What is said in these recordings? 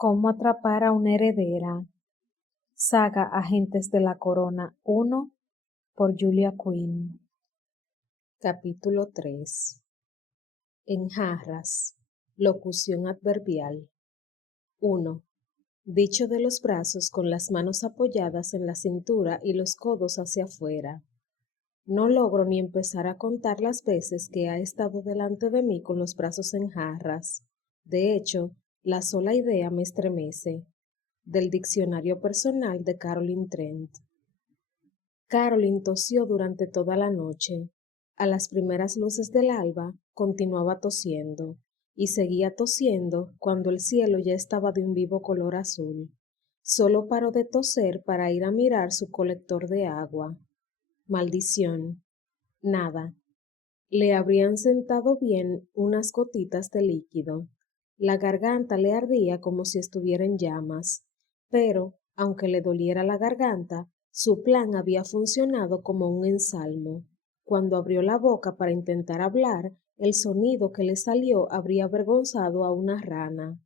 Cómo atrapar a una heredera. Saga Agentes de la Corona 1 por Julia Quinn. Capítulo 3. En jarras. Locución adverbial. 1. Dicho de los brazos con las manos apoyadas en la cintura y los codos hacia afuera. No logro ni empezar a contar las veces que ha estado delante de mí con los brazos en jarras. De hecho, la sola idea me estremece. Del diccionario personal de Caroline Trent. Caroline tosió durante toda la noche. A las primeras luces del alba continuaba tosiendo, y seguía tosiendo cuando el cielo ya estaba de un vivo color azul. Solo paró de toser para ir a mirar su colector de agua. Maldición. Nada. Le habrían sentado bien unas gotitas de líquido. La garganta le ardía como si estuviera en llamas, pero, aunque le doliera la garganta, su plan había funcionado como un ensalmo. Cuando abrió la boca para intentar hablar, el sonido que le salió habría avergonzado a una rana.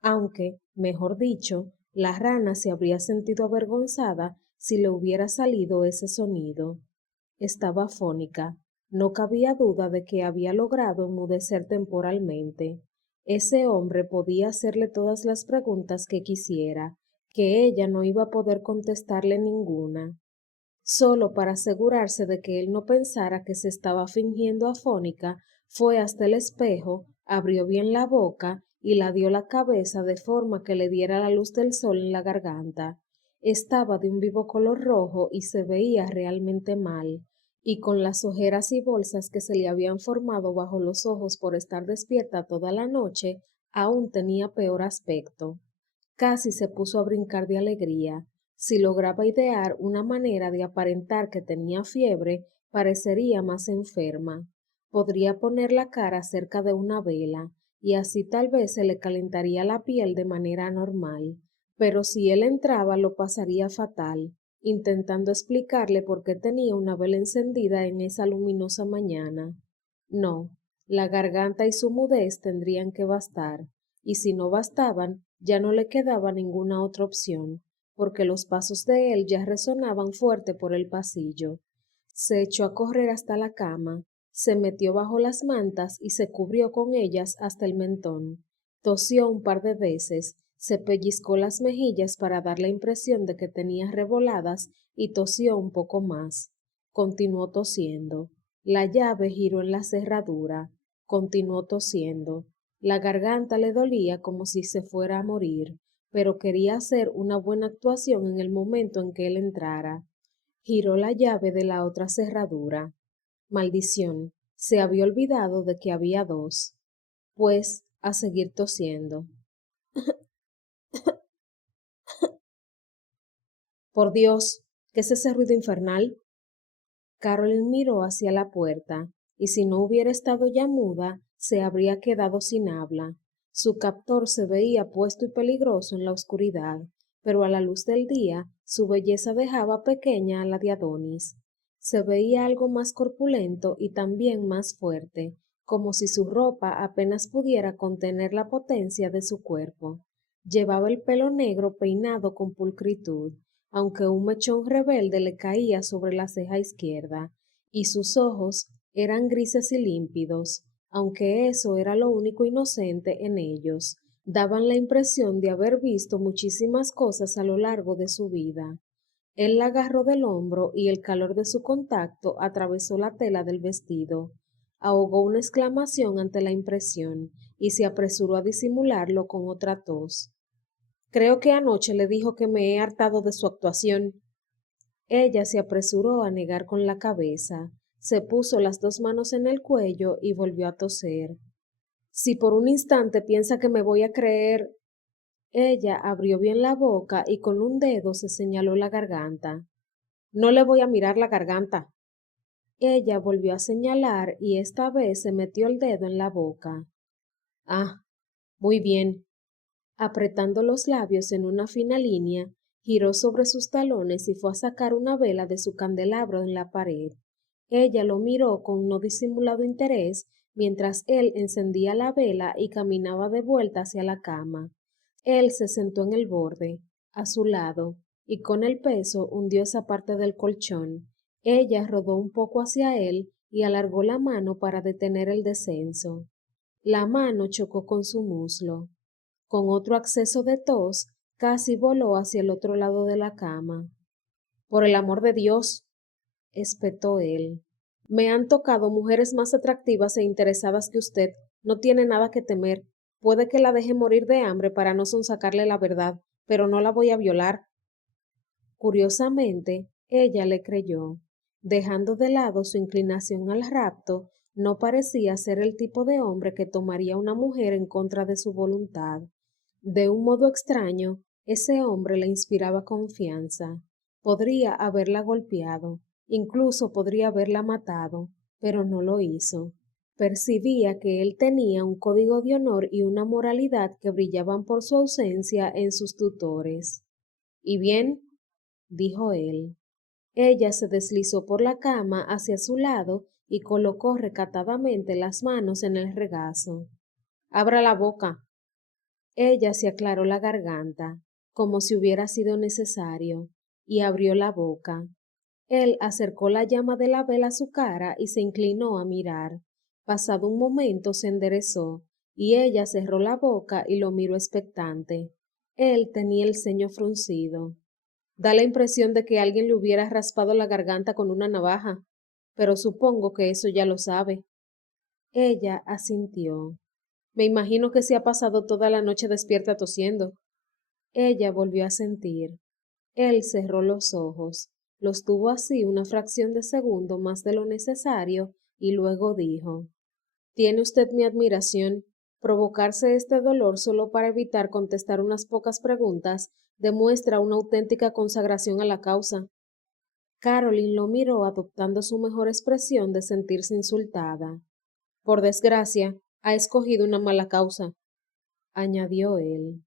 Aunque, mejor dicho, la rana se habría sentido avergonzada si le hubiera salido ese sonido. Estaba afónica. No cabía duda de que había logrado enmudecer temporalmente. Ese hombre podía hacerle todas las preguntas que quisiera, que ella no iba a poder contestarle ninguna. Solo para asegurarse de que él no pensara que se estaba fingiendo afónica, fue hasta el espejo, abrió bien la boca y la dio la cabeza de forma que le diera la luz del sol en la garganta. Estaba de un vivo color rojo y se veía realmente mal, y con las ojeras y bolsas que se le habían formado bajo los ojos por estar despierta toda la noche, aún tenía peor aspecto. Casi se puso a brincar de alegría. Si lograba idear una manera de aparentar que tenía fiebre, parecería más enferma. Podría poner la cara cerca de una vela, y así tal vez se le calentaría la piel de manera normal. Pero si él entraba lo pasaría fatal, intentando explicarle por qué tenía una vela encendida en esa luminosa mañana. No, la garganta y su mudez tendrían que bastar, y si no bastaban, ya no le quedaba ninguna otra opción, porque los pasos de él ya resonaban fuerte por el pasillo. Se echó a correr hasta la cama, se metió bajo las mantas y se cubrió con ellas hasta el mentón. Tosió un par de veces, se pellizcó las mejillas para dar la impresión de que tenía reboladas y tosió un poco más. Continuó tosiendo. La llave giró en la cerradura. Continuó tosiendo. La garganta le dolía como si se fuera a morir, pero quería hacer una buena actuación en el momento en que él entrara. Giró la llave de la otra cerradura. Maldición, se había olvidado de que había dos. Pues, a seguir tosiendo. Por Dios, ¿qué es ese ruido infernal? Carolyn miró hacia la puerta, y si no hubiera estado ya muda, se habría quedado sin habla. Su captor se veía puesto y peligroso en la oscuridad, pero a la luz del día su belleza dejaba pequeña a la de Adonis. Se veía algo más corpulento y también más fuerte, como si su ropa apenas pudiera contener la potencia de su cuerpo. Llevaba el pelo negro peinado con pulcritud, aunque un mechón rebelde le caía sobre la ceja izquierda, y sus ojos eran grises y límpidos, aunque eso era lo único inocente en ellos. Daban la impresión de haber visto muchísimas cosas a lo largo de su vida. Él la agarró del hombro y el calor de su contacto atravesó la tela del vestido. Ahogó una exclamación ante la impresión y se apresuró a disimularlo con otra tos. Creo que anoche le dijo que me he hartado de su actuación. Ella se apresuró a negar con la cabeza, se puso las dos manos en el cuello y volvió a toser. Si por un instante piensa que me voy a creer. Ella abrió bien la boca y con un dedo se señaló la garganta. No le voy a mirar la garganta. Ella volvió a señalar y esta vez se metió el dedo en la boca. Ah, muy bien. Apretando los labios en una fina línea, giró sobre sus talones y fue a sacar una vela de su candelabro en la pared. Ella lo miró con no disimulado interés mientras él encendía la vela y caminaba de vuelta hacia la cama. Él se sentó en el borde, a su lado, y con el peso hundió esa parte del colchón. Ella rodó un poco hacia él y alargó la mano para detener el descenso. La mano chocó con su muslo. Con otro acceso de tos, casi voló hacia el otro lado de la cama. Por el amor de Dios, espetó él. Me han tocado mujeres más atractivas e interesadas que usted. No tiene nada que temer. Puede que la deje morir de hambre para no sonsacarle la verdad, pero no la voy a violar. Curiosamente, ella le creyó. Dejando de lado su inclinación al rapto, no parecía ser el tipo de hombre que tomaría una mujer en contra de su voluntad. De un modo extraño, ese hombre le inspiraba confianza. Podría haberla golpeado, incluso podría haberla matado, pero no lo hizo. Percibía que él tenía un código de honor y una moralidad que brillaban por su ausencia en sus tutores. ¿Y bien? Dijo él. Ella se deslizó por la cama hacia su lado y colocó recatadamente las manos en el regazo. Abra la boca. Ella se aclaró la garganta, como si hubiera sido necesario, y abrió la boca. Él acercó la llama de la vela a su cara y se inclinó a mirar. Pasado un momento se enderezó, y ella cerró la boca y lo miró expectante. Él tenía el ceño fruncido. Da la impresión de que alguien le hubiera raspado la garganta con una navaja, pero supongo que eso ya lo sabe. Ella asintió. Me imagino que se ha pasado toda la noche despierta tosiendo. Ella volvió a sentir. Él cerró los ojos, los tuvo así una fracción de segundo más de lo necesario y luego dijo: Tiene usted mi admiración. Provocarse este dolor solo para evitar contestar unas pocas preguntas demuestra una auténtica consagración a la causa. Caroline lo miró adoptando su mejor expresión de sentirse insultada. Por desgracia, ha escogido una mala causa, añadió él.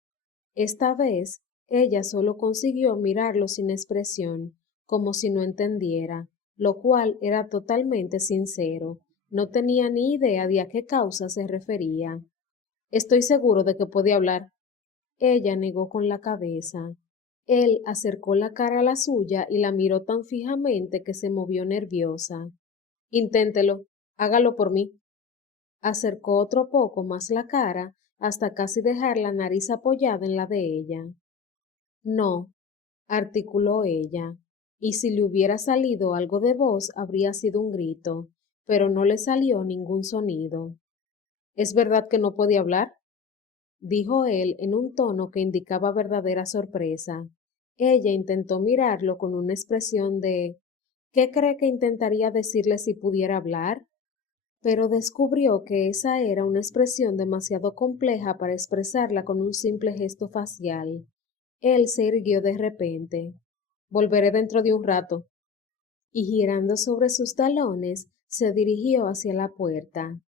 Esta vez, ella solo consiguió mirarlo sin expresión, como si no entendiera, lo cual era totalmente sincero. No tenía ni idea de a qué causa se refería. Estoy seguro de que puede hablar. Ella negó con la cabeza. Él acercó la cara a la suya y la miró tan fijamente que se movió nerviosa. Inténtelo, hágalo por mí. Acercó otro poco más la cara hasta casi dejar la nariz apoyada en la de ella. No, articuló ella, y si le hubiera salido algo de voz habría sido un grito, pero no le salió ningún sonido. ¿Es verdad que no puede hablar? Dijo él en un tono que indicaba verdadera sorpresa. Ella intentó mirarlo con una expresión de ¿qué cree que intentaría decirle si pudiera hablar? Pero descubrió que esa era una expresión demasiado compleja para expresarla con un simple gesto facial. Él se irguió de repente. Volveré dentro de un rato. Y girando sobre sus talones, se dirigió hacia la puerta.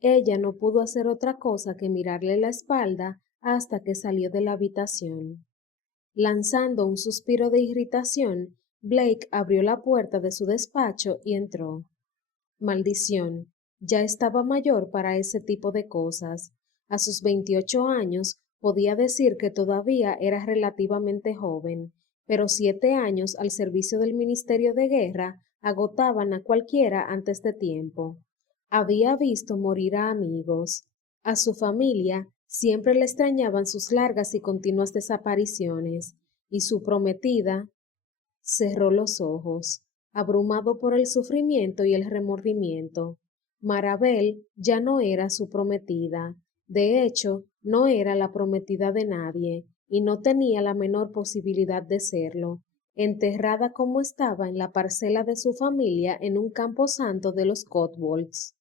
Ella no pudo hacer otra cosa que mirarle la espalda hasta que salió de la habitación. Lanzando un suspiro de irritación, Blake abrió la puerta de su despacho y entró. Maldición, ya estaba mayor para ese tipo de cosas. A sus 28 años podía decir que todavía era relativamente joven, pero 7 años al servicio del Ministerio de Guerra agotaban a cualquiera antes de tiempo. Había visto morir a amigos. A su familia siempre le extrañaban sus largas y continuas desapariciones, y su prometida cerró los ojos, abrumado por el sufrimiento y el remordimiento. Marabel ya no era su prometida. De hecho, no era la prometida de nadie, y no tenía la menor posibilidad de serlo, enterrada como estaba en la parcela de su familia en un camposanto de los Cotswolds.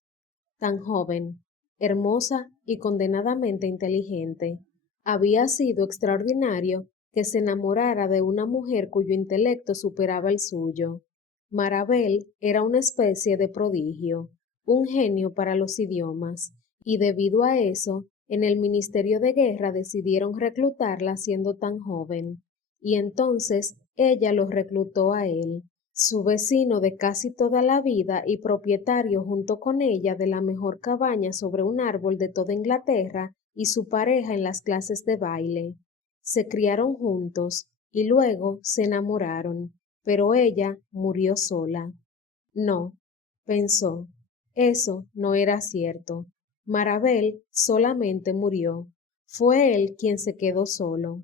Tan joven, hermosa y condenadamente inteligente. Había sido extraordinario que se enamorara de una mujer cuyo intelecto superaba el suyo. Marabel era una especie de prodigio, un genio para los idiomas, y debido a eso, en el Ministerio de Guerra decidieron reclutarla siendo tan joven, y entonces ella lo reclutó a él, su vecino de casi toda la vida y propietario junto con ella de la mejor cabaña sobre un árbol de toda Inglaterra y su pareja en las clases de baile. Se criaron juntos y luego se enamoraron, pero ella murió sola. No, pensó, eso no era cierto. Marabel solamente murió. Fue él quien se quedó solo.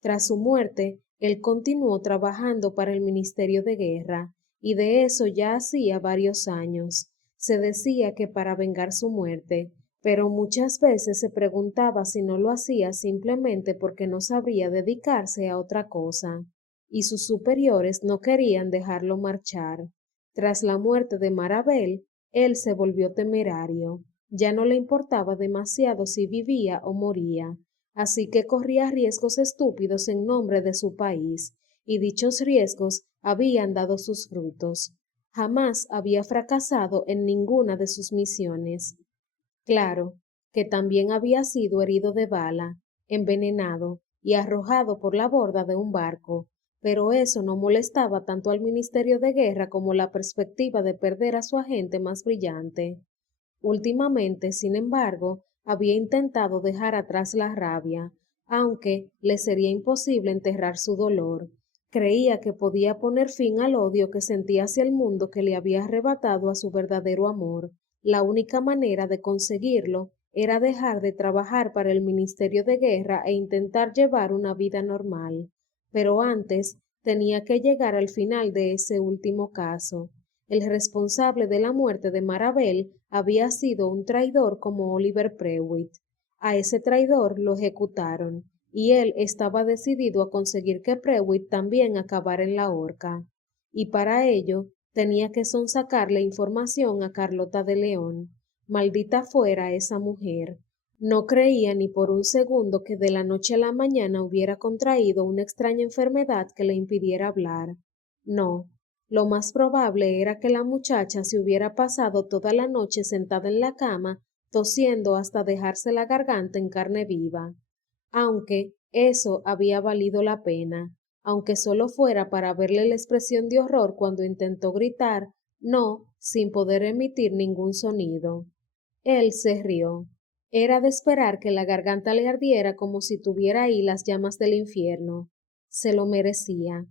Tras su muerte, él continuó trabajando para el Ministerio de Guerra, y de eso ya hacía varios años. Se decía que para vengar su muerte, pero muchas veces se preguntaba si no lo hacía simplemente porque no sabría dedicarse a otra cosa, y sus superiores no querían dejarlo marchar. Tras la muerte de Marabel, él se volvió temerario. Ya no le importaba demasiado si vivía o moría, así que corría riesgos estúpidos en nombre de su país, y dichos riesgos habían dado sus frutos. Jamás había fracasado en ninguna de sus misiones. Claro, que también había sido herido de bala, envenenado y arrojado por la borda de un barco, pero eso no molestaba tanto al Ministerio de Guerra como la perspectiva de perder a su agente más brillante. Últimamente, sin embargo, había intentado dejar atrás la rabia, aunque le sería imposible enterrar su dolor. Creía que podía poner fin al odio que sentía hacia el mundo que le había arrebatado a su verdadero amor. La única manera de conseguirlo era dejar de trabajar para el Ministerio de Guerra e intentar llevar una vida normal. Pero antes tenía que llegar al final de ese último caso. El responsable de la muerte de Marabel había sido un traidor como Oliver Prewitt. A ese traidor lo ejecutaron, y él estaba decidido a conseguir que Prewitt también acabara en la horca. Y para ello tenía que sonsacarle información a Carlota de León. Maldita fuera esa mujer. No creía ni por un segundo que de la noche a la mañana hubiera contraído una extraña enfermedad que le impidiera hablar. No, lo más probable era que la muchacha se hubiera pasado toda la noche sentada en la cama, tosiendo hasta dejarse la garganta en carne viva. Aunque eso había valido la pena, aunque solo fuera para verle la expresión de horror cuando intentó gritar, no, sin poder emitir ningún sonido. Él se rió. Era de esperar que la garganta le ardiera como si tuviera ahí las llamas del infierno. Se lo merecía.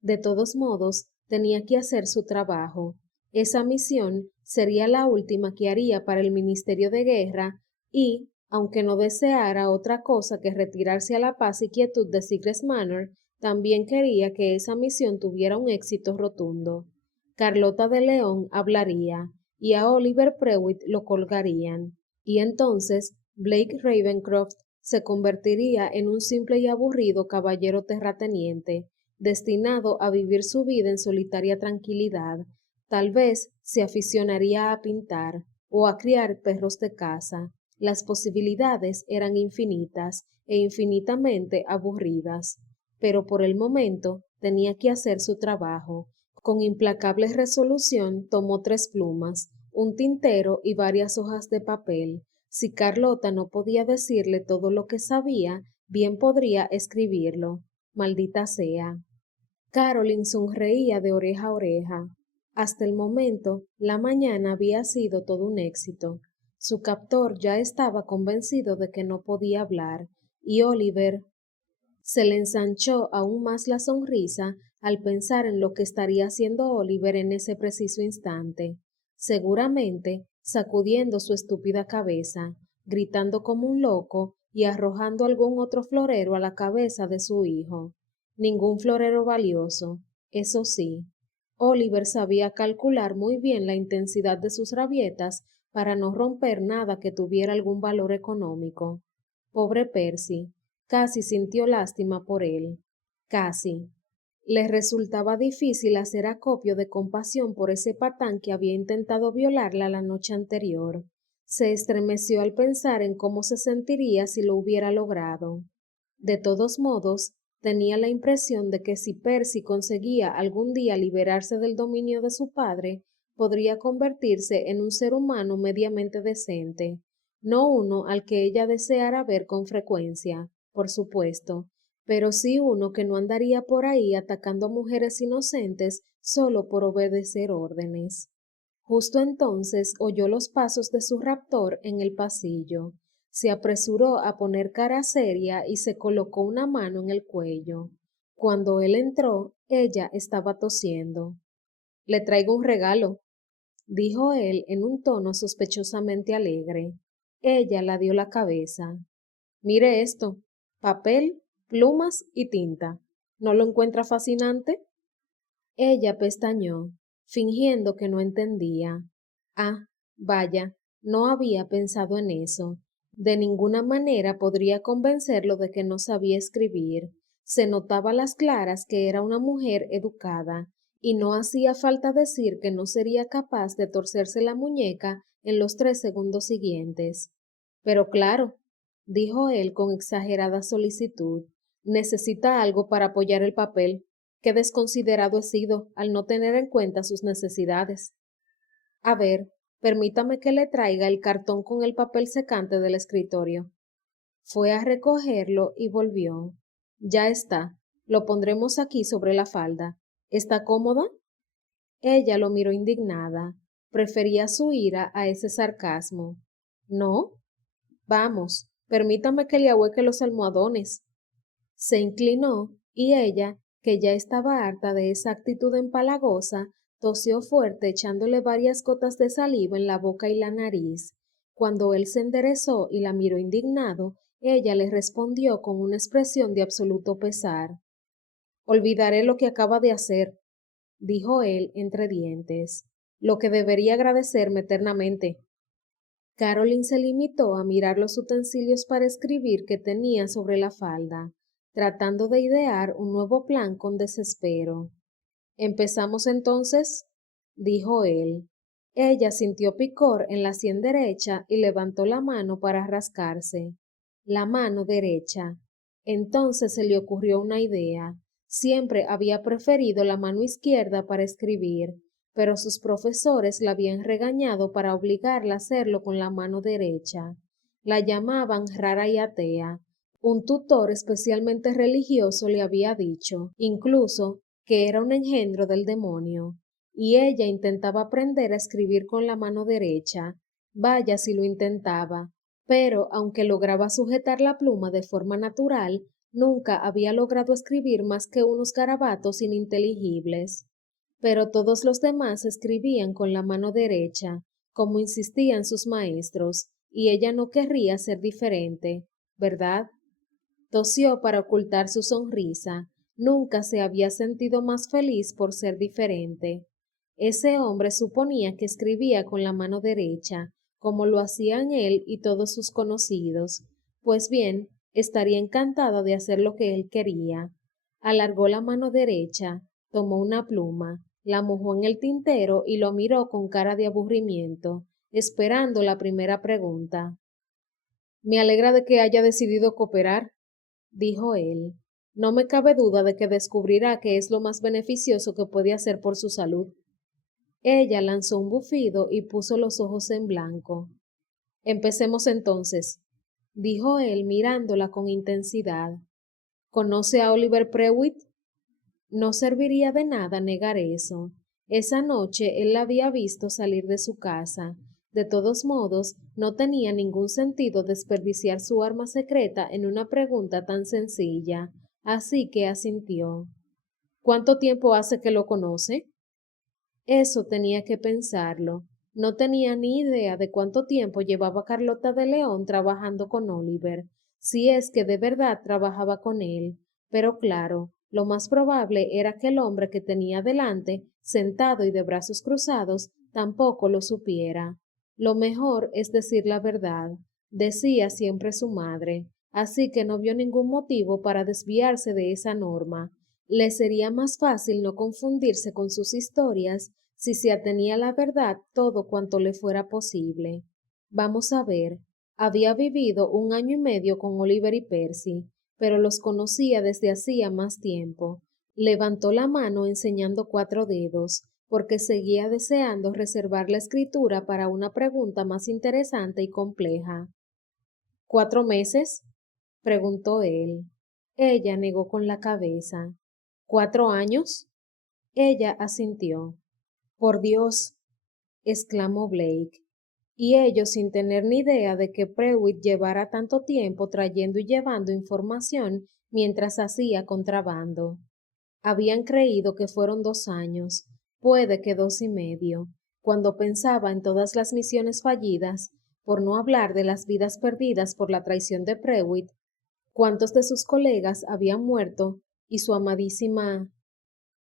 De todos modos, tenía que hacer su trabajo. Esa misión sería la última que haría para el Ministerio de Guerra y, aunque no deseara otra cosa que retirarse a la paz y quietud de Secret Manor, también quería que esa misión tuviera un éxito rotundo. Carlota de León hablaría, y a Oliver Prewitt lo colgarían, y entonces Blake Ravencroft se convertiría en un simple y aburrido caballero terrateniente, destinado a vivir su vida en solitaria tranquilidad. Tal vez se aficionaría a pintar o a criar perros de caza. Las posibilidades eran infinitas e infinitamente aburridas, pero por el momento tenía que hacer su trabajo. Con implacable resolución tomó 3 plumas, un tintero y varias hojas de papel. Si Carlota no podía decirle todo lo que sabía, bien podría escribirlo. Maldita sea. Caroline sonreía de oreja a oreja. Hasta el momento, la mañana había sido todo un éxito. Su captor ya estaba convencido de que no podía hablar, y Oliver se le ensanchó aún más la sonrisa al pensar en lo que estaría haciendo Oliver en ese preciso instante. Seguramente sacudiendo su estúpida cabeza, gritando como un loco y arrojando algún otro florero a la cabeza de su hijo. Ningún florero valioso, eso sí. Oliver sabía calcular muy bien la intensidad de sus rabietas para no romper nada que tuviera algún valor económico. Pobre Percy, casi sintió lástima por él. Casi. Le resultaba difícil hacer acopio de compasión por ese patán que había intentado violarla la noche anterior. Se estremeció al pensar en cómo se sentiría si lo hubiera logrado. De todos modos, tenía la impresión de que si Percy conseguía algún día liberarse del dominio de su padre, podría convertirse en un ser humano mediamente decente, no uno al que ella deseara ver con frecuencia, por supuesto, pero sí uno que no andaría por ahí atacando a mujeres inocentes solo por obedecer órdenes. Justo entonces oyó los pasos de su raptor en el pasillo. Se apresuró a poner cara seria y se colocó una mano en el cuello. Cuando él entró, ella estaba tosiendo. «Le traigo un regalo», dijo él en un tono sospechosamente alegre. Ella ladeó la cabeza. «Mire esto, papel, plumas y tinta. ¿No lo encuentra fascinante?» Ella pestañeó, fingiendo que no entendía. Ah, vaya, no había pensado en eso. De ninguna manera podría convencerlo de que no sabía escribir. Se notaba a las claras que era una mujer educada, y no hacía falta decir que no sería capaz de torcerse la muñeca en los 3 segundos siguientes. Pero claro, dijo él con exagerada solicitud, necesita algo para apoyar el papel. Qué desconsiderado he sido al no tener en cuenta sus necesidades. A ver, permítame que le traiga el cartón con el papel secante del escritorio. Fue a recogerlo y volvió. Ya está, lo pondremos aquí sobre la falda. ¿Está cómoda? Ella lo miró indignada. Prefería su ira a ese sarcasmo. ¿No? Vamos, permítame que le ahueque los almohadones. Se inclinó y ella, que ya estaba harta de esa actitud empalagosa, tosió fuerte echándole varias gotas de saliva en la boca y la nariz. Cuando él se enderezó y la miró indignado, ella le respondió con una expresión de absoluto pesar. «Olvidaré lo que acaba de hacer», dijo él entre dientes, «lo que debería agradecerme eternamente». Caroline se limitó a mirar los utensilios para escribir que tenía sobre la falda, tratando de idear un nuevo plan con desespero. «¿Empezamos entonces?», dijo él. Ella sintió picor en la sien derecha y levantó la mano para rascarse. La mano derecha. Entonces se le ocurrió una idea. Siempre había preferido la mano izquierda para escribir, pero sus profesores la habían regañado para obligarla a hacerlo con la mano derecha. La llamaban rara y atea. Un tutor especialmente religioso le había dicho, incluso, que era un engendro del demonio, y ella intentaba aprender a escribir con la mano derecha. Vaya si lo intentaba, pero aunque lograba sujetar la pluma de forma natural, nunca había logrado escribir más que unos garabatos ininteligibles. Pero todos los demás escribían con la mano derecha, como insistían sus maestros, y ella no querría ser diferente, ¿verdad? Tosió para ocultar su sonrisa. Nunca se había sentido más feliz por ser diferente. Ese hombre suponía que escribía con la mano derecha, como lo hacían él y todos sus conocidos. Pues bien, estaría encantada de hacer lo que él quería. Alargó la mano derecha, tomó una pluma, la mojó en el tintero y lo miró con cara de aburrimiento, esperando la primera pregunta. «Me alegra de que haya decidido cooperar», dijo él. «No me cabe duda de que descubrirá que es lo más beneficioso que puede hacer por su salud». Ella lanzó un bufido y puso los ojos en blanco. «Empecemos entonces», dijo él mirándola con intensidad. «¿Conoce a Oliver Prewitt?» No serviría de nada negar eso. Esa noche él la había visto salir de su casa. De todos modos, no tenía ningún sentido desperdiciar su arma secreta en una pregunta tan sencilla, así que asintió. «¿Cuánto tiempo hace que lo conoce?» Eso tenía que pensarlo. No tenía ni idea de cuánto tiempo llevaba Carlota de León trabajando con Oliver, si es que de verdad trabajaba con él. Pero claro, lo más probable era que el hombre que tenía delante, sentado y de brazos cruzados, tampoco lo supiera. Lo mejor es decir la verdad, decía siempre su madre, así que no vio ningún motivo para desviarse de esa norma. Le sería más fácil no confundirse con sus historias si se atenía a la verdad todo cuanto le fuera posible. Vamos a ver, había vivido 1 año y medio con Oliver y Percy, pero los conocía desde hacía más tiempo. Levantó la mano enseñando 4 dedos, porque seguía deseando reservar la escritura para una pregunta más interesante y compleja. «¿4 meses?», preguntó él. Ella negó con la cabeza. «¿4 años?» Ella asintió. «Por Dios», exclamó Blake. y ellos sin tener ni idea de que Prewitt llevara tanto tiempo trayendo y llevando información mientras hacía contrabando. Habían creído que fueron 2 años, puede que 2 y medio, cuando pensaba en todas las misiones fallidas, por no hablar de las vidas perdidas por la traición de Prewitt, cuántos de sus colegas habían muerto y su amadísima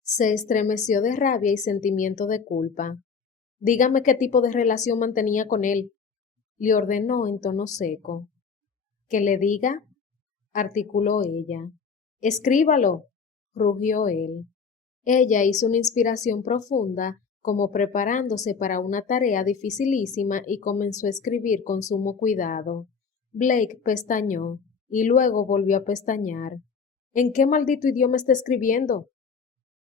se estremeció de rabia y sentimiento de culpa. Dígame qué tipo de relación mantenía con él, le ordenó en tono seco. ¿Que le diga? Articuló ella. Escríbalo, rugió él. Ella hizo una inspiración profunda, como preparándose para una tarea dificilísima, y comenzó a escribir con sumo cuidado. Blake pestañeó, y luego volvió a pestañear. ¿En qué maldito idioma está escribiendo?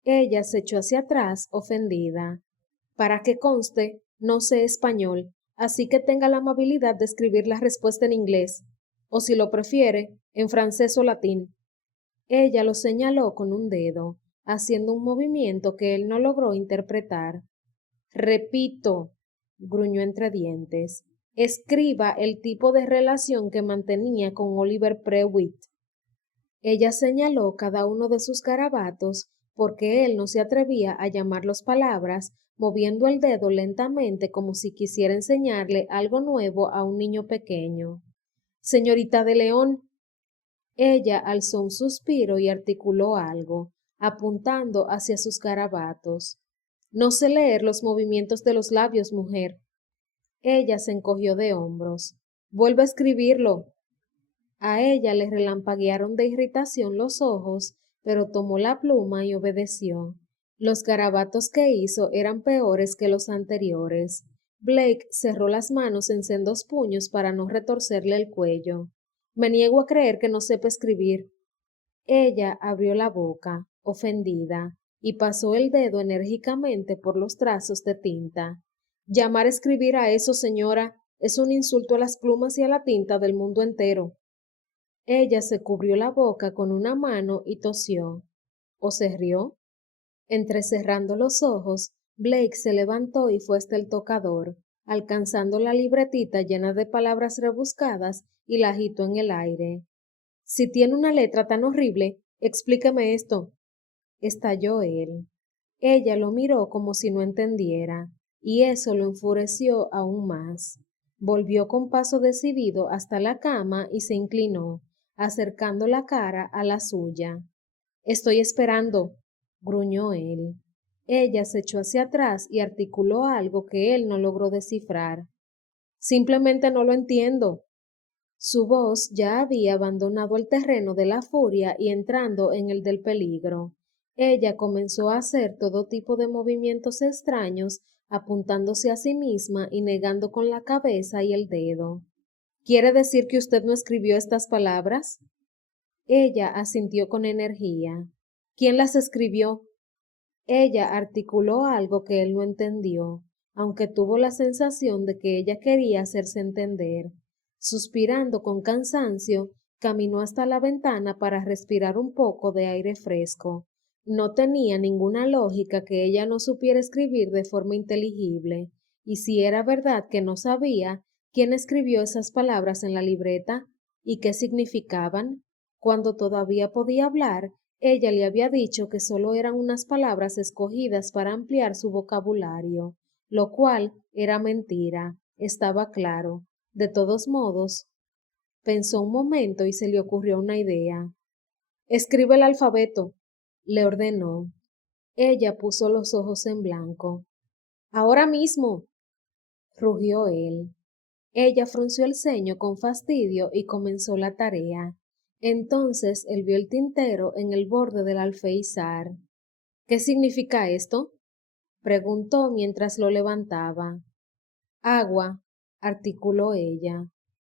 Ella se echó hacia atrás, ofendida. Para que conste, no sé español, así que tenga la amabilidad de escribir la respuesta en inglés, o si lo prefiere, en francés o latín. Ella lo señaló con un dedo, haciendo un movimiento que él no logró interpretar. Repito, gruñó entre dientes, escriba el tipo de relación que mantenía con Oliver Prewitt. Ella señaló cada uno de sus garabatos porque él no se atrevía a llamarlos palabras, moviendo el dedo lentamente como si quisiera enseñarle algo nuevo a un niño pequeño. Señorita de León. Ella alzó un suspiro y articuló algo, apuntando hacia sus garabatos. No sé leer los movimientos de los labios, mujer. Ella se encogió de hombros. Vuelve a escribirlo. A ella le relampaguearon de irritación los ojos, pero tomó la pluma y obedeció. Los garabatos que hizo eran peores que los anteriores. Blake cerró las manos en sendos puños para no retorcerle el cuello. Me niego a creer que no sepa escribir. Ella abrió la boca, ofendida, y pasó el dedo enérgicamente por los trazos de tinta. Llamar a escribir a eso, señora, es un insulto a las plumas y a la tinta del mundo entero. Ella se cubrió la boca con una mano y tosió. ¿O se rió? Entrecerrando los ojos, Blake se levantó y fue hasta el tocador, alcanzando la libretita llena de palabras rebuscadas y la agitó en el aire. Si tiene una letra tan horrible, explíqueme esto. Estalló él. Ella lo miró como si no entendiera, y eso lo enfureció aún más. Volvió con paso decidido hasta la cama y se inclinó, acercando la cara a la suya. Estoy esperando, gruñó él. Ella se echó hacia atrás y articuló algo que él no logró descifrar. Simplemente no lo entiendo. Su voz ya había abandonado el terreno de la furia y entrando en el del peligro. Ella comenzó a hacer todo tipo de movimientos extraños, apuntándose a sí misma y negando con la cabeza y el dedo. ¿Quiere decir que usted no escribió estas palabras? Ella asintió con energía. ¿Quién las escribió? Ella articuló algo que él no entendió, aunque tuvo la sensación de que ella quería hacerse entender. Suspirando con cansancio, caminó hasta la ventana para respirar un poco de aire fresco. No tenía ninguna lógica que ella no supiera escribir de forma inteligible, y si era verdad que no sabía, ¿quién escribió esas palabras en la libreta? ¿Y qué significaban? Cuando todavía podía hablar, ella le había dicho que solo eran unas palabras escogidas para ampliar su vocabulario, lo cual era mentira, estaba claro. De todos modos, pensó un momento y se le ocurrió una idea. Escribe el alfabeto, le ordenó. Ella puso los ojos en blanco. Ahora mismo, rugió él. Ella frunció el ceño con fastidio y comenzó la tarea. Entonces él vio el tintero en el borde del alféizar. ¿Qué significa esto? Preguntó mientras lo levantaba. Agua, articuló ella.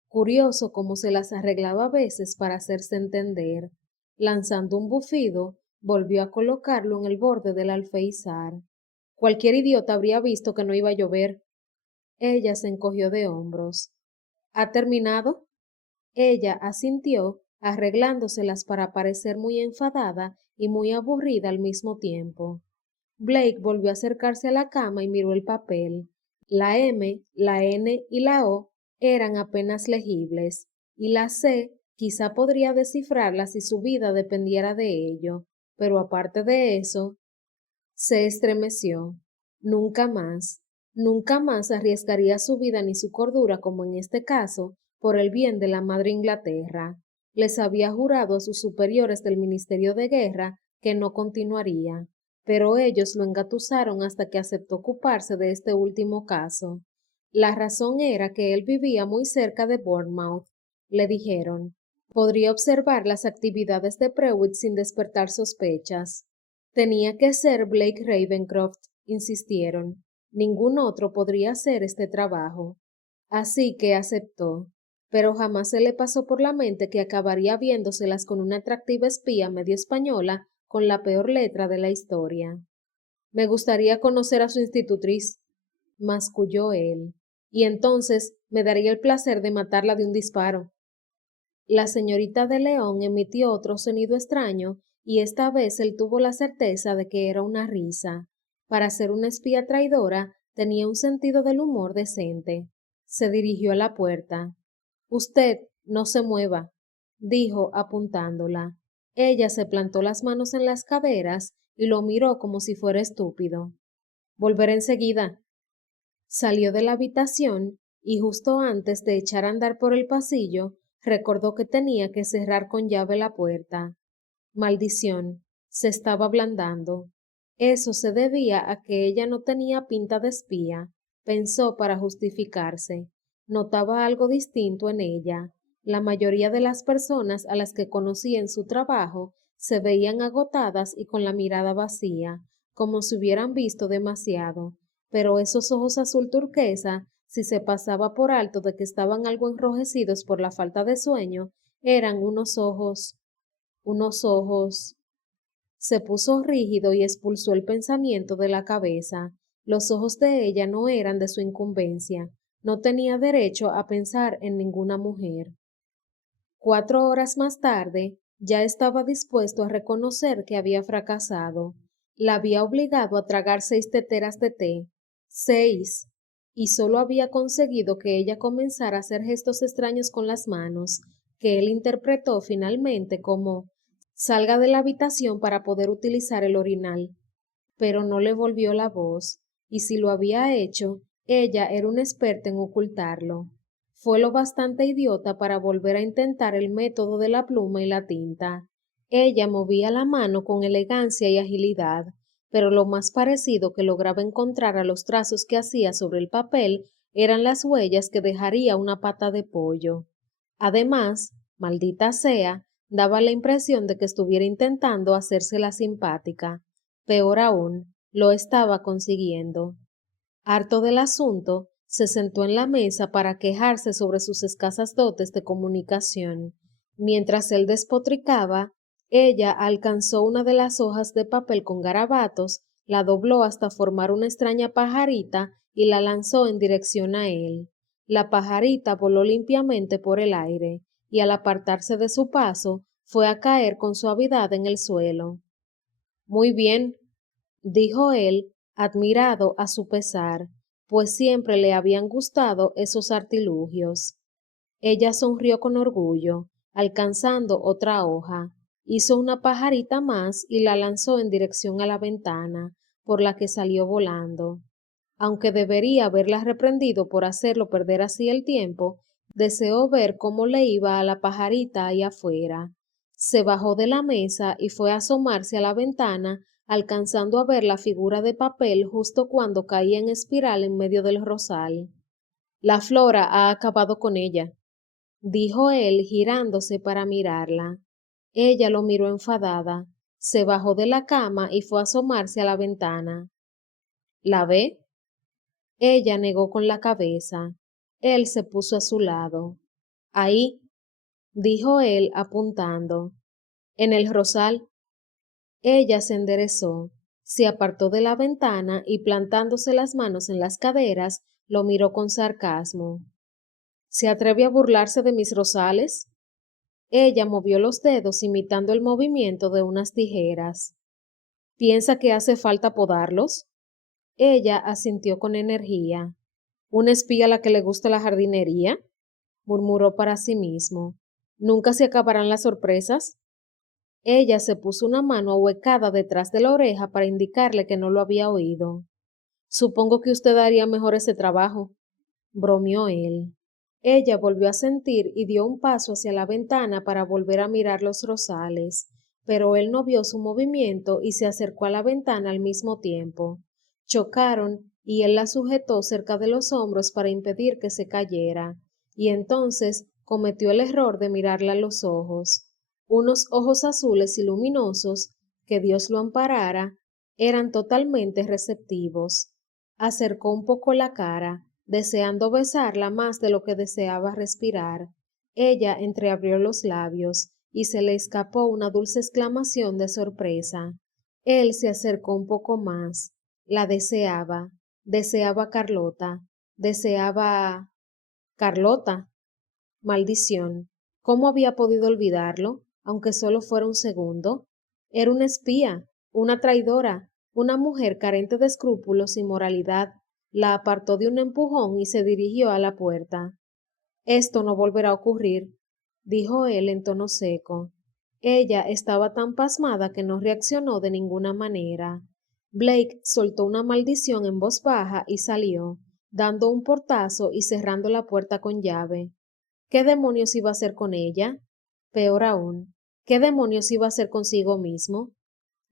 Curioso cómo se las arreglaba a veces para hacerse entender. Lanzando un bufido, volvió a colocarlo en el borde del alféizar. Cualquier idiota habría visto que no iba a llover. Ella se encogió de hombros. ¿Ha terminado? Ella asintió, arreglándoselas para parecer muy enfadada y muy aburrida al mismo tiempo. Blake volvió a acercarse a la cama y miró el papel. La M, la N y la O eran apenas legibles, y la C quizá podría descifrarla si su vida dependiera de ello, pero aparte de eso, se estremeció. Nunca más arriesgaría su vida ni su cordura como en este caso, por el bien de la madre Inglaterra. Les había jurado a sus superiores del Ministerio de Guerra que no continuaría, pero ellos lo engatusaron hasta que aceptó ocuparse de este último caso. La razón era que él vivía muy cerca de Bournemouth. Le dijeron, podría observar las actividades de Prewitt sin despertar sospechas. Tenía que ser Blake Ravencroft, insistieron. Ningún otro podría hacer este trabajo. Así que aceptó, pero jamás se le pasó por la mente que acabaría viéndoselas con una atractiva espía medio española con la peor letra de la historia. Me gustaría conocer a su institutriz, masculló él, y entonces me daría el placer de matarla de un disparo. La señorita de León emitió otro sonido extraño, y esta vez él tuvo la certeza de que era una risa. Para ser una espía traidora, tenía un sentido del humor decente. Se dirigió a la puerta. Usted no se mueva, dijo apuntándola. Ella se plantó las manos en las caderas y lo miró como si fuera estúpido. Volveré enseguida. Salió de la habitación y justo antes de echar a andar por el pasillo, recordó que tenía que cerrar con llave la puerta. Maldición, se estaba ablandando. Eso se debía a que ella no tenía pinta de espía, pensó para justificarse. Notaba algo distinto en ella. La mayoría de las personas a las que conocía en su trabajo se veían agotadas y con la mirada vacía, como si hubieran visto demasiado, pero esos ojos azul turquesa, si se pasaba por alto de que estaban algo enrojecidos por la falta de sueño, eran unos ojos. Se puso rígido y expulsó el pensamiento de la cabeza. Los ojos de ella no eran de su incumbencia. No tenía derecho a pensar en ninguna mujer. 4 horas más tarde, ya estaba dispuesto a reconocer que había fracasado. La había obligado a tragar 6 teteras de té. 6. Y solo había conseguido que ella comenzara a hacer gestos extraños con las manos, que él interpretó finalmente como salga de la habitación para poder utilizar el orinal. Pero no le volvió la voz, y si lo había hecho, ella era una experta en ocultarlo. Fue lo bastante idiota para volver a intentar el método de la pluma y la tinta. Ella movía la mano con elegancia y agilidad, pero lo más parecido que lograba encontrar a los trazos que hacía sobre el papel eran las huellas que dejaría una pata de pollo. Además, maldita sea, daba la impresión de que estuviera intentando hacérsela simpática. Peor aún, lo estaba consiguiendo. Harto del asunto, se sentó en la mesa para quejarse sobre sus escasas dotes de comunicación. Mientras él despotricaba, ella alcanzó una de las hojas de papel con garabatos, la dobló hasta formar una extraña pajarita y la lanzó en dirección a él. La pajarita voló limpiamente por el aire, y al apartarse de su paso, fue a caer con suavidad en el suelo. Muy bien, dijo él, admirado a su pesar, pues siempre le habían gustado esos artilugios. Ella sonrió con orgullo, alcanzando otra hoja, hizo una pajarita más y la lanzó en dirección a la ventana, por la que salió volando. Aunque debería haberla reprendido por hacerlo perder así el tiempo, deseó ver cómo le iba a la pajarita ahí afuera. Se bajó de la mesa y fue a asomarse a la ventana, alcanzando a ver la figura de papel justo cuando caía en espiral en medio del rosal. La flora ha acabado con ella, dijo él girándose para mirarla. Ella lo miró enfadada, se bajó de la cama y fue a asomarse a la ventana. ¿La ve? Ella negó con la cabeza. Él se puso a su lado. Ahí, dijo él apuntando. En el rosal. Ella se enderezó, se apartó de la ventana y plantándose las manos en las caderas, lo miró con sarcasmo. ¿Se atreve a burlarse de mis rosales? Ella movió los dedos imitando el movimiento de unas tijeras. ¿Piensa que hace falta podarlos? Ella asintió con energía. ¿Una espía a la que le gusta la jardinería? Murmuró para sí mismo. ¿Nunca se acabarán las sorpresas? Ella se puso una mano ahuecada detrás de la oreja para indicarle que no lo había oído. Supongo que usted haría mejor ese trabajo, bromeó él. Ella volvió a sentir y dio un paso hacia la ventana para volver a mirar los rosales, pero él no vio su movimiento y se acercó a la ventana al mismo tiempo. Chocaron y él la sujetó cerca de los hombros para impedir que se cayera, y entonces cometió el error de mirarla a los ojos. Unos ojos azules y luminosos, que Dios lo amparara, eran totalmente receptivos. Acercó un poco la cara, deseando besarla más de lo que deseaba respirar. Ella entreabrió los labios y se le escapó una dulce exclamación de sorpresa. Él se acercó un poco más. La deseaba a Carlota, deseaba... Carlota. Maldición. ¿Cómo había podido olvidarlo, aunque solo fuera un segundo? Era una espía, una traidora, una mujer carente de escrúpulos y moralidad. La apartó de un empujón y se dirigió a la puerta. Esto no volverá a ocurrir, dijo él en tono seco. Ella estaba tan pasmada que no reaccionó de ninguna manera. Blake soltó una maldición en voz baja y salió, dando un portazo y cerrando la puerta con llave. ¿Qué demonios iba a hacer con ella? Peor aún, ¿qué demonios iba a hacer consigo mismo?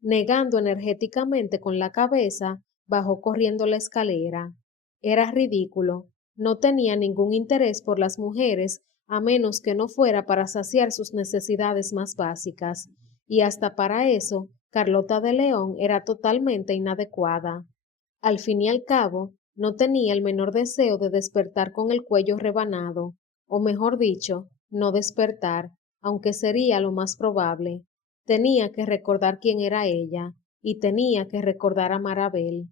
Negando energéticamente con la cabeza, bajó corriendo la escalera. Era ridículo. No tenía ningún interés por las mujeres, a menos que no fuera para saciar sus necesidades más básicas, y hasta para eso, Carlota de León era totalmente inadecuada. Al fin y al cabo, no tenía el menor deseo de despertar con el cuello rebanado, o mejor dicho, no despertar, aunque sería lo más probable. Tenía que recordar quién era ella, y tenía que recordar a Marabel.